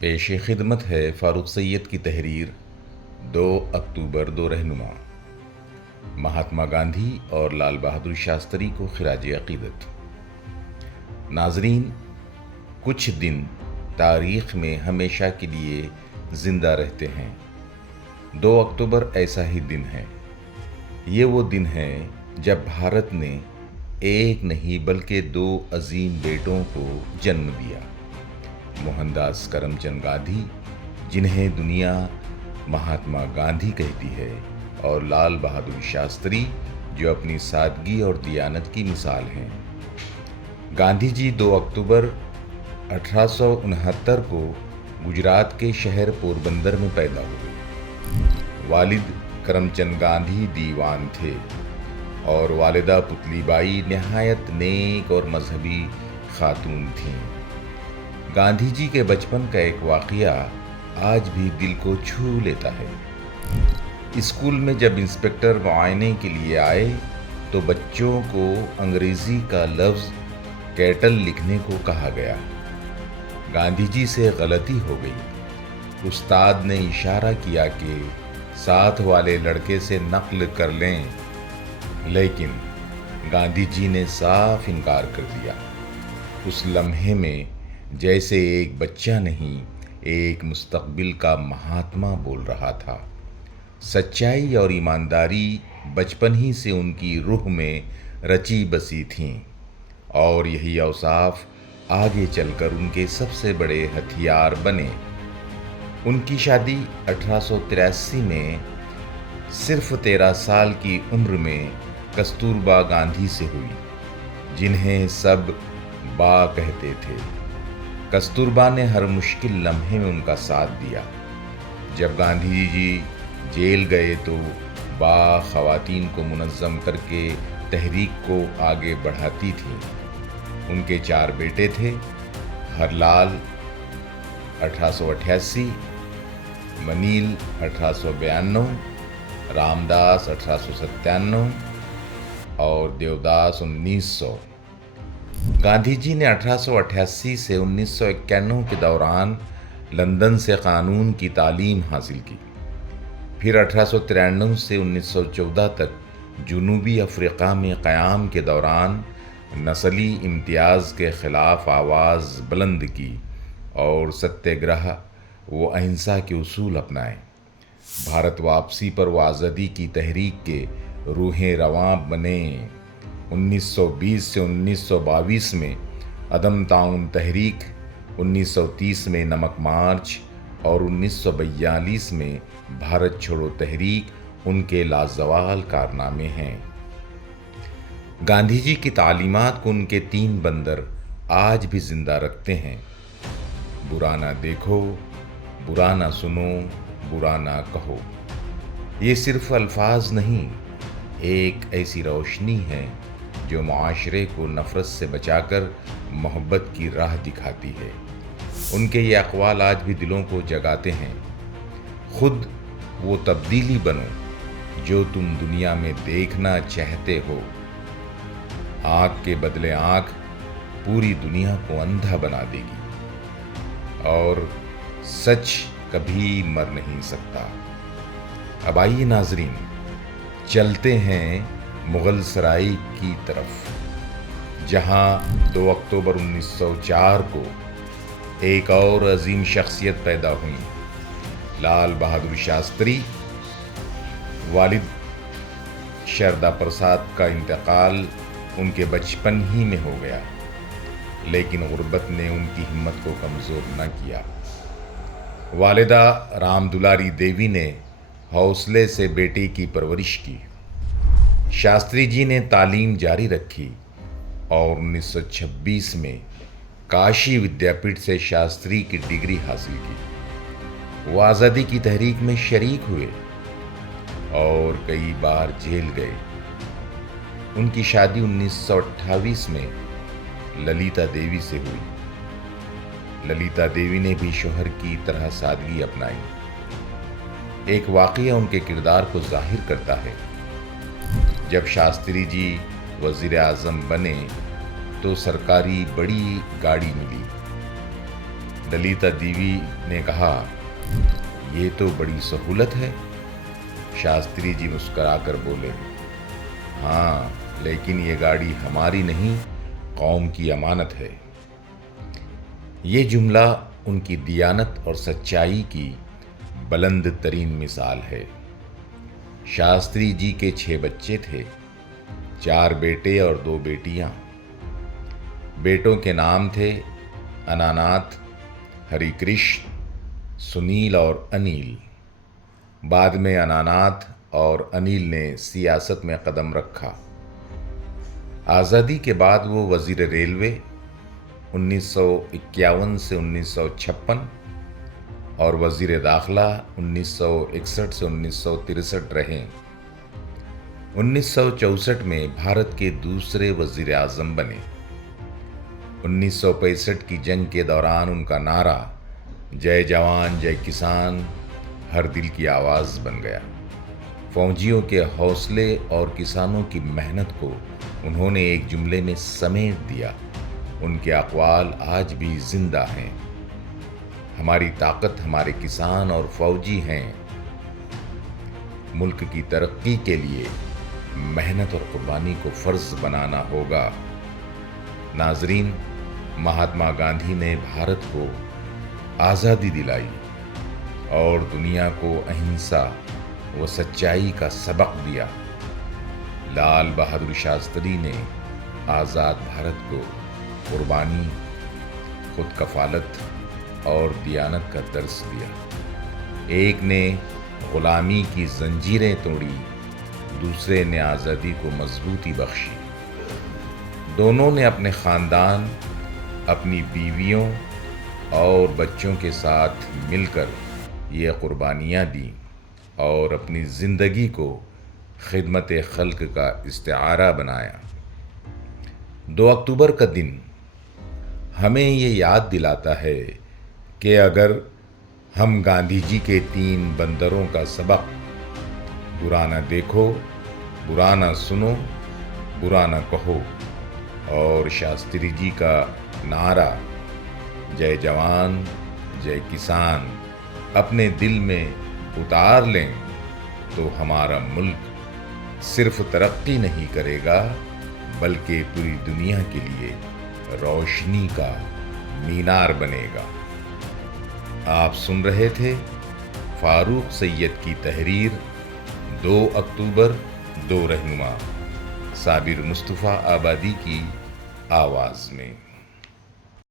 پیش خدمت ہے فاروق سید کی تحریر 2 اکتوبر 2 رہنما مہاتما گاندھی اور لال بہادر شاستری کو خراج عقیدت۔ ناظرین، کچھ دن تاریخ میں ہمیشہ کے لیے زندہ رہتے ہیں۔ 2 اکتوبر ایسا ہی دن ہے۔ یہ وہ دن ہے جب بھارت نے ایک نہیں بلکہ 2 عظیم بیٹوں کو جنم دیا۔ موہن داس کرم چند گاندھی، جنہیں دنیا مہاتما گاندھی کہتی ہے، اور لال بہادر شاستری، جو اپنی سادگی اور دیانت کی مثال ہیں۔ گاندھی جی 2 اکتوبر 1869 کو گجرات کے شہر پوربندر میں پیدا ہوئے۔ والد کرم چند گاندھی دیوان تھے اور والدہ پتلی بائی نہایت نیک اور مذہبی خاتون تھیں۔ گاندھی جی کے بچپن کا ایک واقعہ آج بھی دل کو چھو لیتا ہے۔ اسکول میں جب انسپکٹر معائنے کے لیے آئے تو بچوں کو انگریزی کا لفظ کیٹل لکھنے کو کہا گیا۔ گاندھی جی سے غلطی ہو گئی۔ استاد نے اشارہ کیا کہ ساتھ والے لڑکے سے نقل کر لیں، لیکن گاندھی جی نے صاف انکار کر دیا۔ اس لمحے میں جیسے ایک بچہ نہیں، ایک مستقبل کا مہاتما بول رہا تھا۔ سچائی اور ایمانداری بچپن ہی سے ان کی روح میں رچی بسی تھیں، اور یہی اوصاف آگے چل کر ان کے سب سے بڑے ہتھیار بنے۔ ان کی شادی 1883 میں صرف 13 سال کی عمر میں کستوربا گاندھی سے ہوئی، جنہیں سب با کہتے تھے۔ کستوربا نے ہر مشکل لمحے میں ان کا ساتھ دیا۔ جب گاندھی جی جیل گئے تو با خواتین کو منظم کر کے تحریک کو آگے بڑھاتی تھیں۔ ان کے 4 بیٹے تھے: ہر لال 1888، منیل 1892، رام داس 1897 اور دیوداس 1900۔ گاندھی جی نے 1888 سے 1991 کے دوران لندن سے قانون کی تعلیم حاصل کی۔ پھر 1893 سے 1914 تک جنوبی افریقہ میں قیام کے دوران نسلی امتیاز کے خلاف آواز بلند کی اور ستیہ گرہ و اہنسا کے اصول اپنائے۔ بھارت واپسی پر وہ آزادی کی تحریک کے روحیں رواں بنے۔ 1920 سے 1922 میں عدم تعاون تحریک، 1930 میں نمک مارچ اور 1942 میں بھارت چھوڑو تحریک ان کے لازوال کارنامے ہیں۔ گاندھی جی کی تعلیمات کو ان کے 3 بندر آج بھی زندہ رکھتے ہیں: برا نہ دیکھو، برا نہ سنو، برا نہ کہو۔ یہ صرف الفاظ نہیں، ایک ایسی روشنی ہے جو معاشرے کو نفرت سے بچا کر محبت کی راہ دکھاتی ہے۔ ان کے یہ اقوال آج بھی دلوں کو جگاتے ہیں: خود وہ تبدیلی بنو جو تم دنیا میں دیکھنا چاہتے ہو۔ آنکھ کے بدلے آنکھ پوری دنیا کو اندھا بنا دے گی، اور سچ کبھی مر نہیں سکتا۔ اب آئیے ناظرین، چلتے ہیں مغل سرائی کی طرف، جہاں 2 اکتوبر 1904 کو ایک اور عظیم شخصیت پیدا ہوئی: لال بہادر شاستری۔ والد شردا پرساد کا انتقال ان کے بچپن ہی میں ہو گیا، لیکن غربت نے ان کی ہمت کو کمزور نہ کیا۔ والدہ رام دلاری دیوی نے حوصلے سے بیٹے کی پرورش کی۔ شاستری جی نے تعلیم جاری رکھی اور 1926 میں کاشی ودیا پیٹھ سے شاستری کی ڈگری حاصل کی۔ وہ آزادی کی تحریک میں شریک ہوئے اور کئی بار جیل گئے۔ ان کی شادی 1928 میں للیتا دیوی سے ہوئی۔ للیتا دیوی نے بھی شوہر کی طرح سادگی اپنائی۔ ایک واقعہ ان کے کردار کو ظاہر کرتا ہے۔ جب شاستری جی وزیر اعظم بنے تو سرکاری بڑی گاڑی ملی۔ للیتا دیوی نے کہا، یہ تو بڑی سہولت ہے۔ شاستری جی مسکرا کر بولے، ہاں لیکن یہ گاڑی ہماری نہیں، قوم کی امانت ہے۔ یہ جملہ ان کی دیانت اور سچائی کی بلند ترین مثال ہے۔ شاستری جی کے 6 بچے تھے، 4 بیٹے اور 2 بیٹیاں۔ بیٹوں کے نام تھے اناناتھ، ہری کرشن، سنیل اور انیل۔ بعد میں اناناتھ اور انیل نے سیاست میں قدم رکھا۔ آزادی کے بعد وہ وزیر ریلوے 1951 سے 1956 اور وزیر داخلہ 1961 سے 1963 رہے۔ 1964 میں بھارت کے دوسرے وزیر اعظم بنے۔ 1965 کی جنگ کے دوران ان کا نعرہ جے جوان جے کسان ہر دل کی آواز بن گیا۔ فوجیوں کے حوصلے اور کسانوں کی محنت کو انہوں نے ایک جملے میں سمیٹ دیا۔ ان کے اقوال آج بھی زندہ ہیں، ہماری طاقت ہمارے کسان اور فوجی ہیں۔ ملک کی ترقی کے لیے محنت اور قربانی کو فرض بنانا ہوگا۔ ناظرین، مہاتما گاندھی نے بھارت کو آزادی دلائی اور دنیا کو اہنسا و سچائی کا سبق دیا۔ لال بہادر شاستری نے آزاد بھارت کو قربانی، خود کفالت اور دیانت کا درس دیا۔ ایک نے غلامی کی زنجیریں توڑی، دوسرے نے آزادی کو مضبوطی بخشی۔ دونوں نے اپنے خاندان، اپنی بیویوں اور بچوں کے ساتھ مل کر یہ قربانیاں دیں اور اپنی زندگی کو خدمت خلق کا استعارہ بنایا۔ 2 اکتوبر کا دن ہمیں یہ یاد دلاتا ہے کہ اگر ہم گاندھی جی کے 3 بندروں کا سبق، برا نہ دیکھو، برا نہ سنو، برا نہ کہو، اور شاستری جی کا نعرہ جے جوان جے کسان اپنے دل میں اتار لیں تو ہمارا ملک صرف ترقی نہیں کرے گا بلکہ پوری دنیا کے لیے روشنی کا مینار بنے گا۔ آپ سن رہے تھے فاروق سید کی تحریر 2 اکتوبر 2 رہنما، صابر مصطفیٰ آبادی کی آواز میں۔